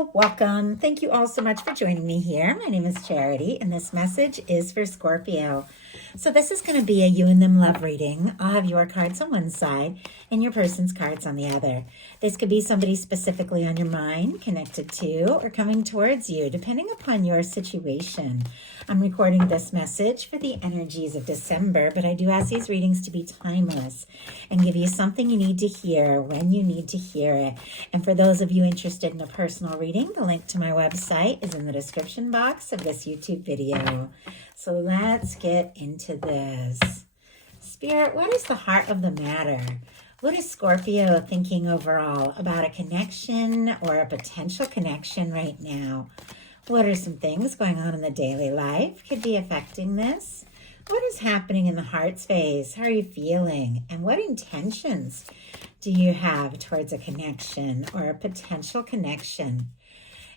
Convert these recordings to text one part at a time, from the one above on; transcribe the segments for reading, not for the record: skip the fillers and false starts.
Hello, welcome. Thank you all so much for joining me here. My name is Charity, and this message is for Scorpio. So this is going to be a you and them love reading. I'll have your cards on one side and your person's cards on the other. This could be somebody specifically on your mind, connected to, or coming towards you, depending upon your situation. I'm recording this message for the energies of December, but I do ask these readings to be timeless and give you something you need to hear when you need to hear it. And for those of you interested in a personal reading, the link to my website is in the description box of this YouTube video. So let's get into this. Spirit, what is the heart of the matter? What is Scorpio thinking overall about a connection or a potential connection right now? What are some things going on in the daily life could be affecting this? What is happening in the heart space? How are you feeling? And what intentions do you have towards a connection or a potential connection?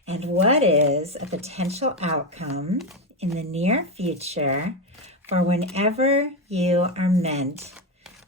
And what is a potential outcome in the near future for whenever you are meant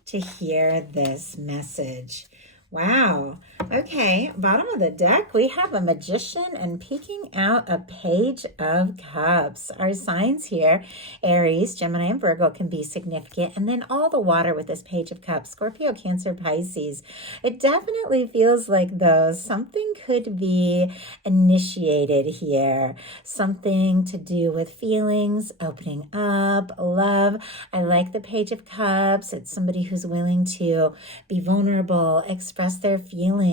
to hear this message? Wow. Okay, bottom of the deck, we have a Magician and peeking out a Page of Cups. Our signs here, Aries, Gemini, and Virgo can be significant. And then all the water with this Page of Cups, Scorpio, Cancer, Pisces. It definitely feels like, though, something could be initiated here. Something to do with feelings, opening up, love. I like the Page of Cups. It's somebody who's willing to be vulnerable, express their feelings.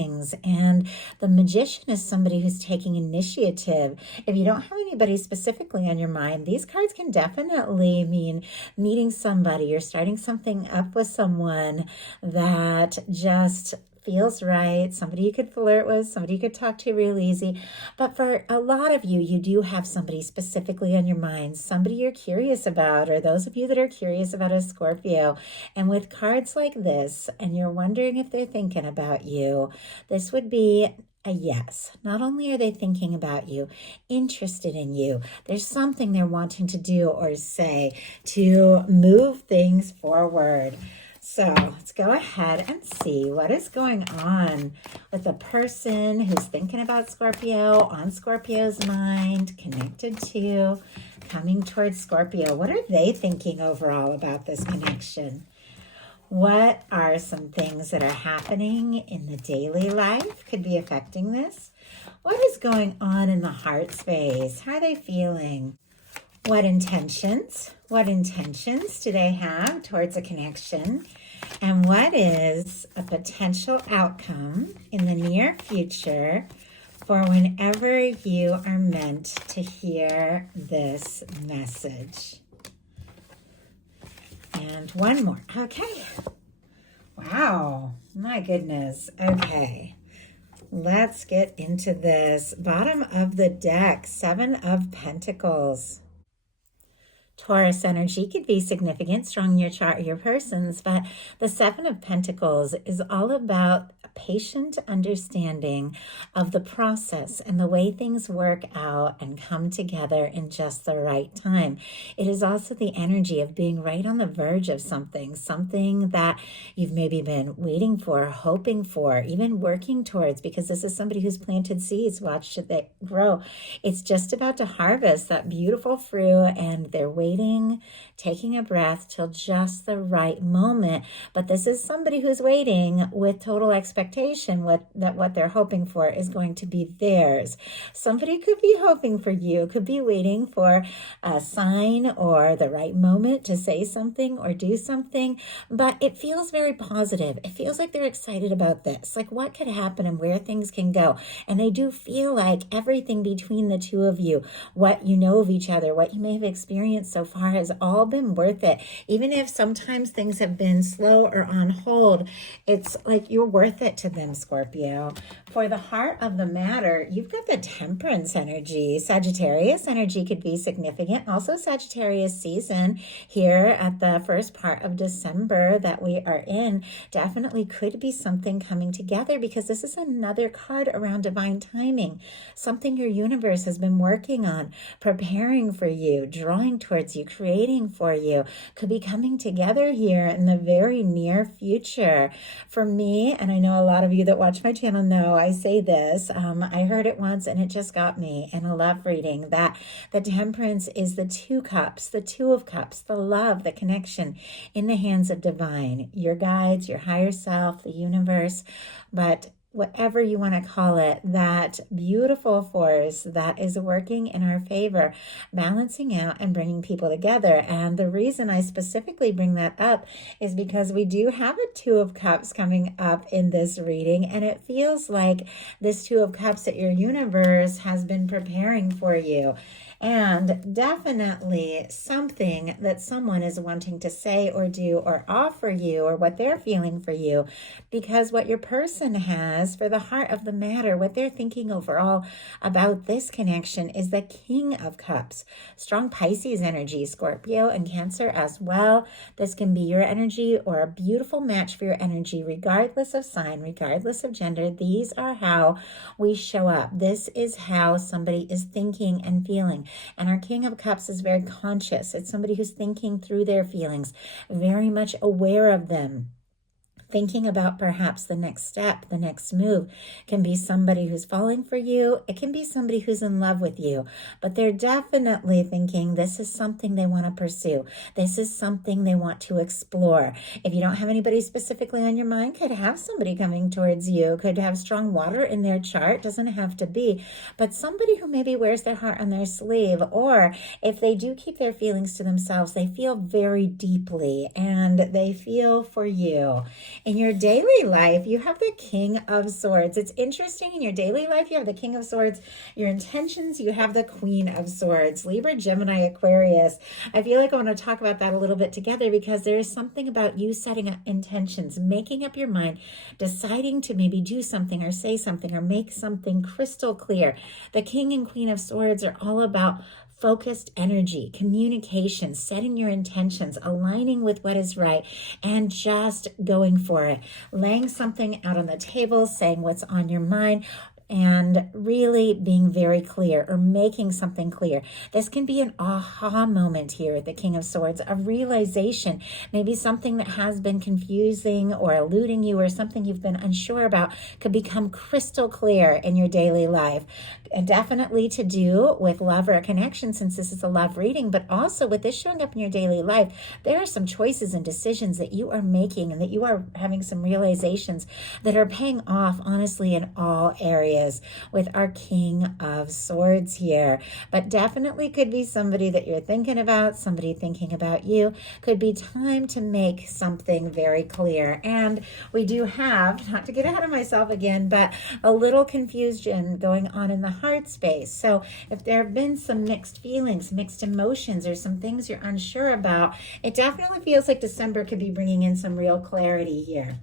And the Magician is somebody who's taking initiative. If you don't have anybody specifically on your mind, these cards can definitely mean meeting somebody or starting something up with someone that just feels right, somebody you could flirt with, somebody you could talk to real easy. But for a lot of you, you do have somebody specifically on your mind, somebody you're curious about, or those of you that are curious about a Scorpio. And with cards like this, and you're wondering if they're thinking about you, this would be a yes. Not only are they thinking about you, interested in you, there's something they're wanting to do or say to move things forward. So let's go ahead and see what is going on with a person who's thinking about Scorpio, on Scorpio's mind, connected to, coming towards Scorpio. What are they thinking overall about this connection? What are some things that are happening in the daily life could be affecting this? What is going on in the heart space? How are they feeling? What intentions do they have towards a connection? And what is a potential outcome in the near future for whenever you are meant to hear this message? And one more. Okay. Wow. My goodness. Okay. Let's get into this. Bottom of the deck, Seven of Pentacles. Taurus energy could be significant, strong in your chart or your person's, but the Seven of Pentacles is all about a patient understanding of the process and the way things work out and come together in just the right time. It is also the energy of being right on the verge of something that you've maybe been waiting for, hoping for, even working towards, because this is somebody who's planted seeds, watched it grow. It's just about to harvest that beautiful fruit, and they're waiting, taking a breath till just the right moment. But this is somebody who's waiting with total expectation that what they're hoping for is going to be theirs. Somebody could be hoping for you, could be waiting for a sign or the right moment to say something or do something, but it feels very positive. It feels like they're excited about this, like what could happen and where things can go. And they do feel like everything between the two of you, what you know of each other, what you may have experienced so far has all been worth it. Even if sometimes things have been slow or on hold, it's like you're worth it to them, Scorpio. For the heart of the matter, you've got the Temperance energy. Sagittarius energy could be significant. Also Sagittarius season here at the first part of December that we are in definitely could be something coming together, because this is another card around divine timing. Something your universe has been working on, preparing for you, drawing towards towards you, creating for you, could be coming together here in the very near future. For me, and I know a lot of you that watch my channel know I say this, I heard it once and it just got me in a love reading, that the Temperance is the two cups, the two of cups, the love, the connection in the hands of divine, your guides, your higher self, the universe, but whatever you want to call it, that beautiful force that is working in our favor, balancing out and bringing people together. And the reason I specifically bring that up is because we do have a Two of Cups coming up in this reading, and it feels like this Two of Cups that your universe has been preparing for you. And definitely something that someone is wanting to say or do or offer you, or what they're feeling for you, because what your person has for the heart of the matter, what they're thinking overall about this connection, is the King of Cups. Strong Pisces energy, Scorpio and Cancer as well. This can be your energy or a beautiful match for your energy, regardless of sign, regardless of gender. These are how we show up. This is how somebody is thinking and feeling. And our King of Cups is very conscious. It's somebody who's thinking through their feelings, very much aware of them, thinking about perhaps the next step, the next move. Can be somebody who's falling for you. It can be somebody who's in love with you, but they're definitely thinking this is something they want to pursue. This is something they want to explore. If you don't have anybody specifically on your mind, could have somebody coming towards you, could have strong water in their chart, doesn't have to be, but somebody who maybe wears their heart on their sleeve, or if they do keep their feelings to themselves, they feel very deeply and they feel for you. In your daily life, you have the King of Swords. It's interesting, in your daily life, you have the King of Swords. Your intentions, you have the Queen of Swords. Libra, Gemini, Aquarius. I feel like I want to talk about that a little bit together, because there is something about you setting up intentions, making up your mind, deciding to maybe do something or say something or make something crystal clear. The King and Queen of Swords are all about focused energy, communication, setting your intentions, aligning with what is right, and just going for it. Laying something out on the table, saying what's on your mind, and really being very clear, or making something clear. This can be an aha moment here at the King of Swords, a realization, maybe something that has been confusing or eluding you, or something you've been unsure about, could become crystal clear in your daily life. And definitely to do with love or a connection, since this is a love reading, but also with this showing up in your daily life, there are some choices and decisions that you are making, and that you are having some realizations that are paying off, honestly, in all areas with our King of Swords here. But definitely could be somebody that you're thinking about, somebody thinking about you. Could be time to make something very clear. And we do have, not to get ahead of myself again, but a little confusion going on in the heart space. So if there have been some mixed feelings, mixed emotions, or some things you're unsure about, it definitely feels like December could be bringing in some real clarity here.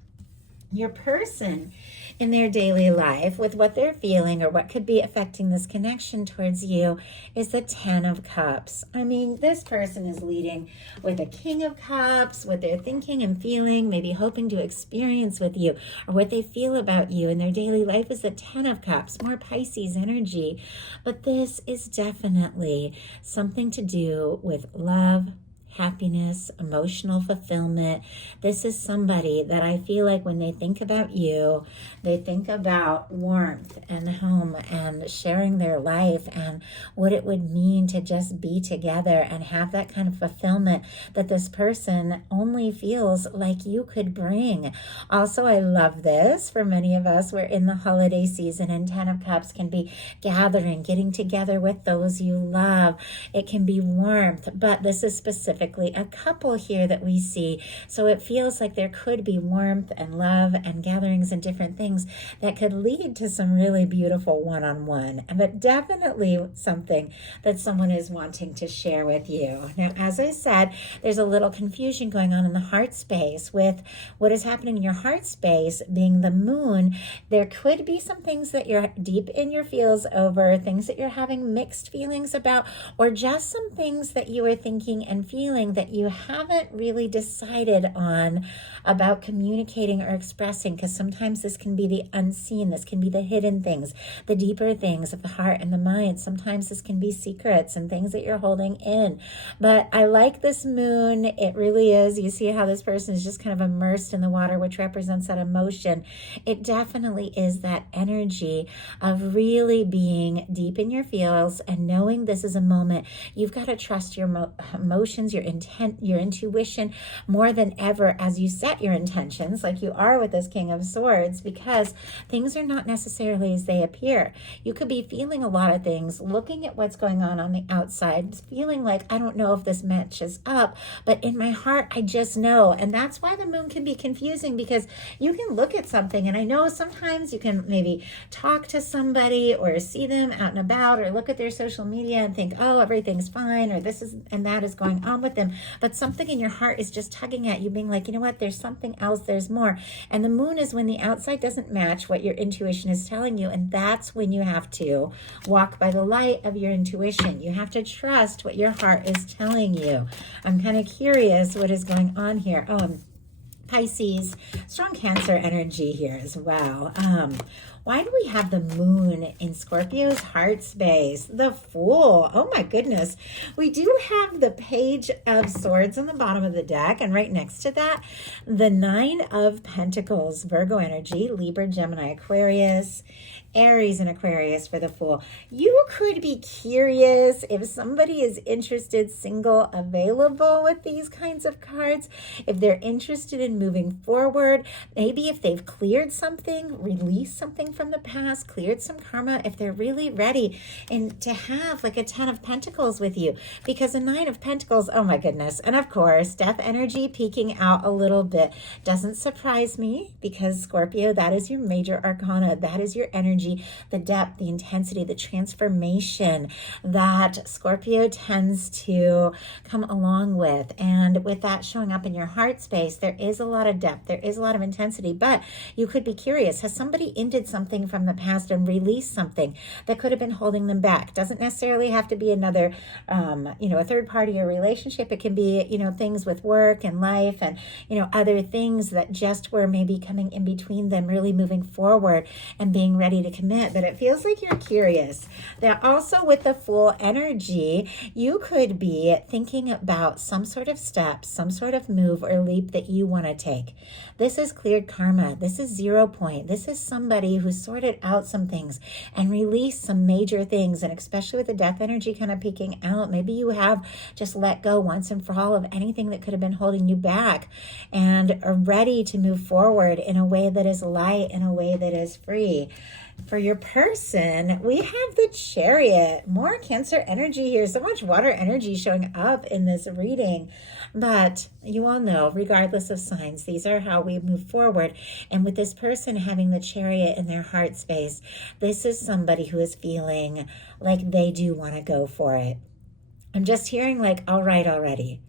Your person in their daily life, with what they're feeling or what could be affecting this connection towards you, is the Ten of Cups. I mean, this person is leading with a King of Cups, what they're thinking and feeling, maybe hoping to experience with you, or what they feel about you in their daily life is the Ten of Cups, more Pisces energy. But this is definitely something to do with love, happiness, emotional fulfillment. This is somebody that I feel like when they think about you, they think about warmth and home and sharing their life, and what it would mean to just be together and have that kind of fulfillment that this person only feels like you could bring. Also, I love this. For many of us, we're in the holiday season, and Ten of Cups can be gathering, getting together with those you love. It can be warmth, but this is specifically a couple here that we see. So it feels like there could be warmth and love and gatherings and different things that could lead to some really beautiful one-on-one, but definitely something that someone is wanting to share with you. Now, as I said, there's a little confusion going on in the heart space with what is happening in your heart space being the moon. There could be some things that you're deep in your feels over, things that you're having mixed feelings about, or just some things that you are thinking and feeling that you haven't really decided on about communicating or expressing, because sometimes this can be the unseen, this can be the hidden things the deeper things of the heart and the mind. Sometimes this can be secrets and things that you're holding in. But I like this moon. It really is. You see how this person is just kind of immersed in the water, which represents that emotion. It definitely is that energy of really being deep in your feels and knowing this is a moment. You've got to trust your emotions, your intent, your intuition more than ever as you set your intentions, like you are with this King of Swords, because things are not necessarily as they appear. You could be feeling a lot of things, looking at what's going on the outside, feeling like, I don't know if this matches up, but in my heart, I just know. And that's why the moon can be confusing, because you can look at something, and I know sometimes you can maybe talk to somebody or see them out and about or look at their social media and think, oh, everything's fine, or this is and that is going on with them. But something in your heart is just tugging at you, being like, you know what, there's something else, there's more. And the moon is when the outside doesn't match what your intuition is telling you. And that's when you have to walk by the light of your intuition. You have to trust what your heart is telling you. I'm kind of curious what is going on here. Pisces, strong Cancer energy here as well. Why do we have the moon in Scorpio's heart space? The Fool. Oh my goodness. We do have the Page of Swords on the bottom of the deck, and right next to that, the Nine of Pentacles, Virgo energy, Libra, Gemini, Aquarius, Aries and Aquarius for the Fool. You could be curious if somebody is interested, single, available with these kinds of cards, if they're interested in moving forward, maybe if they've cleared something, released something from the past, cleared some karma, if they're really ready and to have like a 10 of Pentacles with you, because a 9 of Pentacles, oh my goodness. And of course, death energy peeking out a little bit doesn't surprise me, because Scorpio, that is your major arcana. That is your energy, the depth, the intensity, the transformation that Scorpio tends to come along with. And with that showing up in your heart space, there is a lot of depth, there is a lot of intensity, but you could be curious. Has somebody ended something from the past and released something that could have been holding them back? Doesn't necessarily have to be another, a third party or relationship. It can be, things with work and life and, other things that just were maybe coming in between them, really moving forward and being ready to commit. But it feels like you're curious. Now, also with the Fool energy, you could be thinking about some sort of step, some sort of move or leap that you want to take. This is cleared karma. This is 0 point. This is somebody who sorted out some things and released some major things. And especially with the death energy kind of peeking out, maybe you have just let go once and for all of anything that could have been holding you back and are ready to move forward in a way that is light, in a way that is free. For your person, we have the Chariot. More Cancer energy here. So much water energy showing up in this reading. But you all know, regardless of signs, these are how we move forward. And with this person having the Chariot in their heart space, this is somebody who is feeling like they do want to go for it. I'm just hearing like, all right, already.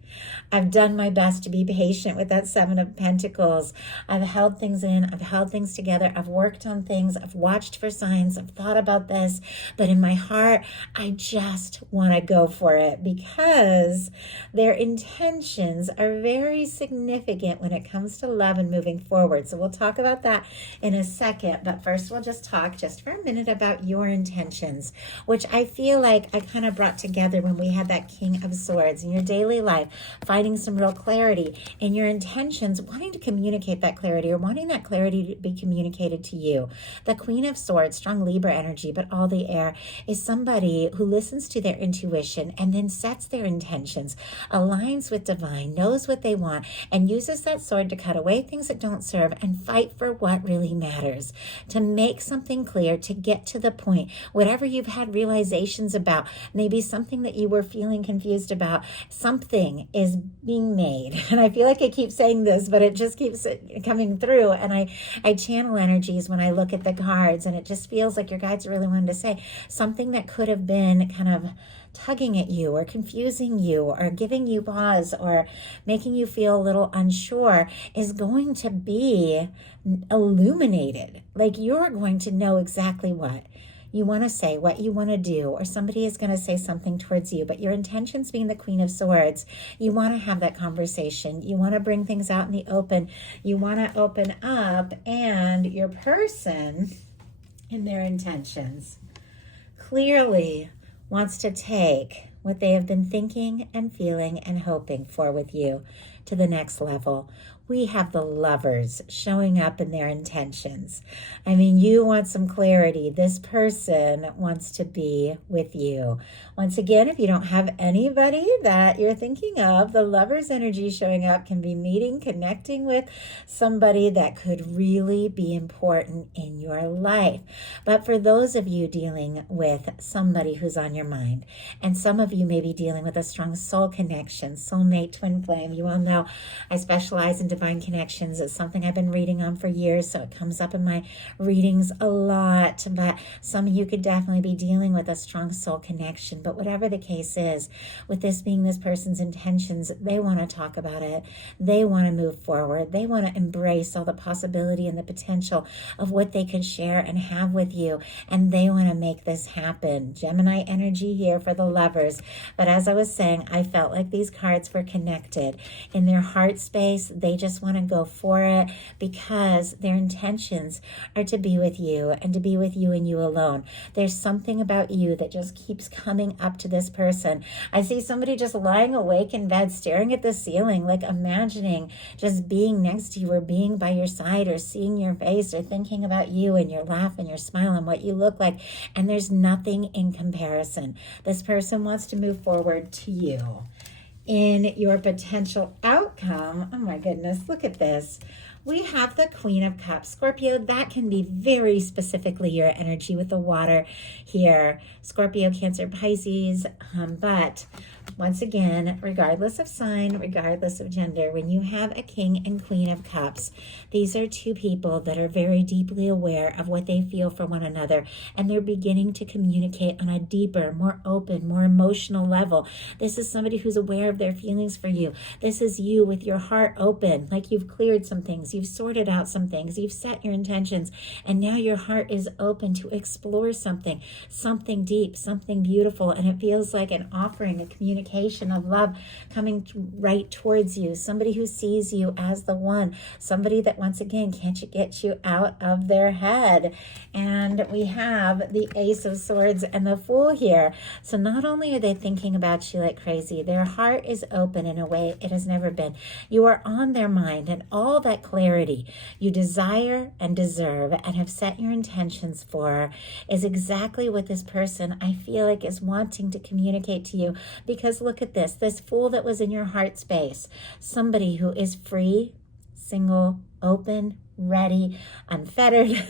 I've done my best to be patient with that 7 of Pentacles. I've held things in. I've held things together. I've worked on things. I've watched for signs. I've thought about this. But in my heart, I just want to go for it, because their intentions are very significant when it comes to love and moving forward. So we'll talk about that in a second. But first, we'll just talk just for a minute about your intentions, which I feel like I kind of brought together when we had that King of Swords in your daily life. Finding some real clarity in your intentions, wanting to communicate that clarity or wanting that clarity to be communicated to you. The Queen of Swords, strong Libra energy, but all the air, is somebody who listens to their intuition and then sets their intentions, aligns with divine, knows what they want, and uses that sword to cut away things that don't serve and fight for what really matters, to make something clear, to get to the point. Whatever you've had realizations about, maybe something that you were feeling confused about, something is being made. And I feel like I keep saying this, but it just keeps coming through. And I channel energies when I look at the cards, and it just feels like your guides really wanted to say something that could have been kind of tugging at you or confusing you or giving you pause or making you feel a little unsure is going to be illuminated. Like you're going to know exactly what you want to say, what you want to do, or somebody is going to say something towards you, but your intentions being the Queen of Swords, you want to have that conversation. You want to bring things out in the open. You want to open up, and your person in their intentions. Clearly wants to take what they have been thinking and feeling and hoping for with you to the next level. We have the Lovers showing up in their intentions. I mean, you want some clarity. This person wants to be with you. Once again, if you don't have anybody that you're thinking of, the Lovers energy showing up can be meeting, connecting with somebody that could really be important in your life. But for those of you dealing with somebody who's on your mind, and some of you may be dealing with a strong soul connection, soulmate, twin flame, you all know I specialize in divine connections. It's something I've been reading on for years, so it comes up in my readings a lot. But some of you could definitely be dealing with a strong soul connection. But whatever the case is, with this being this person's intentions, they want to talk about it. They want to move forward. They want to embrace all the possibility and the potential of what they could share and have with you. And they want to make this happen. Gemini energy here for the Lovers. But as I was saying, I felt like these cards were connected. In their heart space, they just want to go for it because their intentions are to be with you and to be with you and you alone. There's something about you that just keeps coming up to this person. I see somebody just lying awake in bed, staring at the ceiling, like imagining just being next to you or being by your side or seeing your face or thinking about you and your laugh and your smile and what you look like. And there's nothing in comparison. This person wants to move forward to you. In your potential outcome, oh my goodness, look at this. We have the Queen of Cups. Scorpio, that can be very specifically your energy with the water here. Scorpio, Cancer, Pisces, but once again, regardless of sign, regardless of gender, when you have a King and Queen of Cups, these are two people that are very deeply aware of what they feel for one another, and they're beginning to communicate on a deeper, more open, more emotional level. This is somebody who's aware of their feelings for you. This is you with your heart open, like you've cleared some things, you've sorted out some things, you've set your intentions, and now your heart is open to explore something deep, something beautiful, and it feels like an offering, a communication of love coming right towards you. Somebody who sees you as the one, somebody that once again can't get you out of their head. And we have the Ace of Swords and the Fool here. So not only are they thinking about you like crazy, their heart is open in a way it has never been. You are on their mind, and all that clarity you desire and deserve and have set your intentions for is exactly what this person I feel like is wanting to communicate to you. Because look at this Fool that was in your heart space, somebody who is free, single, open, ready, unfettered,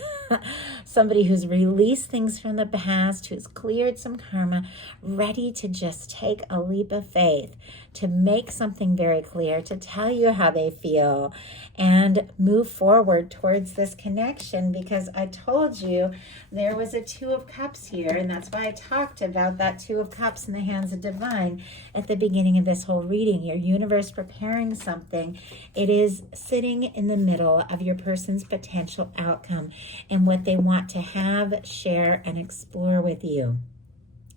somebody who's released things from the past, who's cleared some karma, ready to just take a leap of faith, to make something very clear, to tell you how they feel, and move forward towards this connection. Because I told you there was a Two of Cups here, and that's why I talked about that Two of Cups in the hands of divine at the beginning of this whole reading. Your universe preparing something. It is sitting in the middle of your person's potential outcome and what they want to have, share, and explore with you.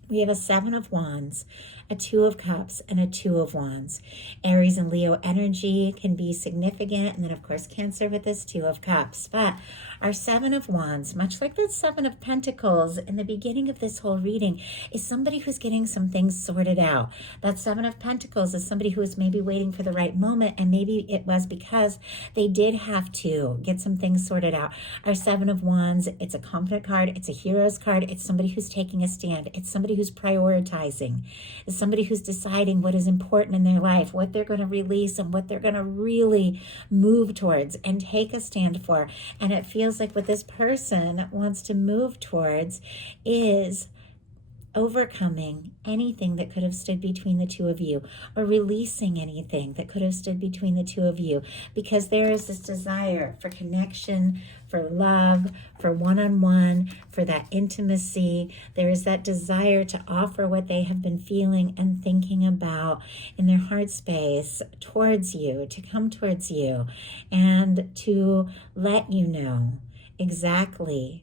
We have a Seven of Wands, a Two of Cups, and a Two of Wands. Aries and Leo energy can be significant, and then of course Cancer with this Two of Cups. But our Seven of Wands, much like that Seven of Pentacles in the beginning of this whole reading, is somebody who's getting some things sorted out. That Seven of Pentacles is somebody who is maybe waiting for the right moment, and maybe it was because they did have to get some things sorted out. Our Seven of Wands, it's a confident card, it's a hero's card, it's somebody who's taking a stand, it's somebody who's prioritizing, it's somebody who's deciding what is important in their life, what they're going to release and what they're going to really move towards and take a stand for. And it feels like what this person wants to move towards is overcoming anything that could have stood between the two of you, or releasing anything that could have stood between the two of you, because there is this desire for connection, for love, for one-on-one, for that intimacy. There is that desire to offer what they have been feeling and thinking about in their heart space towards you, to come towards you, and to let you know exactly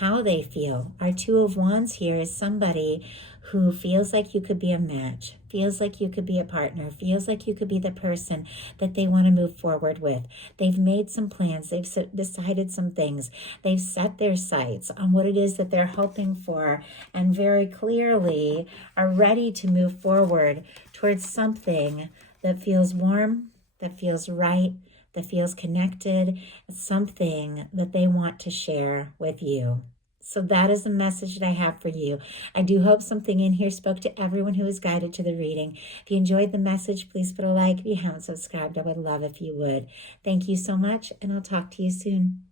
how they feel. Our Two of Wands here is somebody who feels like you could be a match, feels like you could be a partner, feels like you could be the person that they want to move forward with. They've made some plans, they've decided some things, they've set their sights on what it is that they're hoping for, and very clearly are ready to move forward towards something that feels warm, that feels right, that feels connected, something that they want to share with you. So that is the message that I have for you. I do hope something in here spoke to everyone who was guided to the reading. If you enjoyed the message, please put a like. If you haven't subscribed, I would love if you would. Thank you so much, and I'll talk to you soon.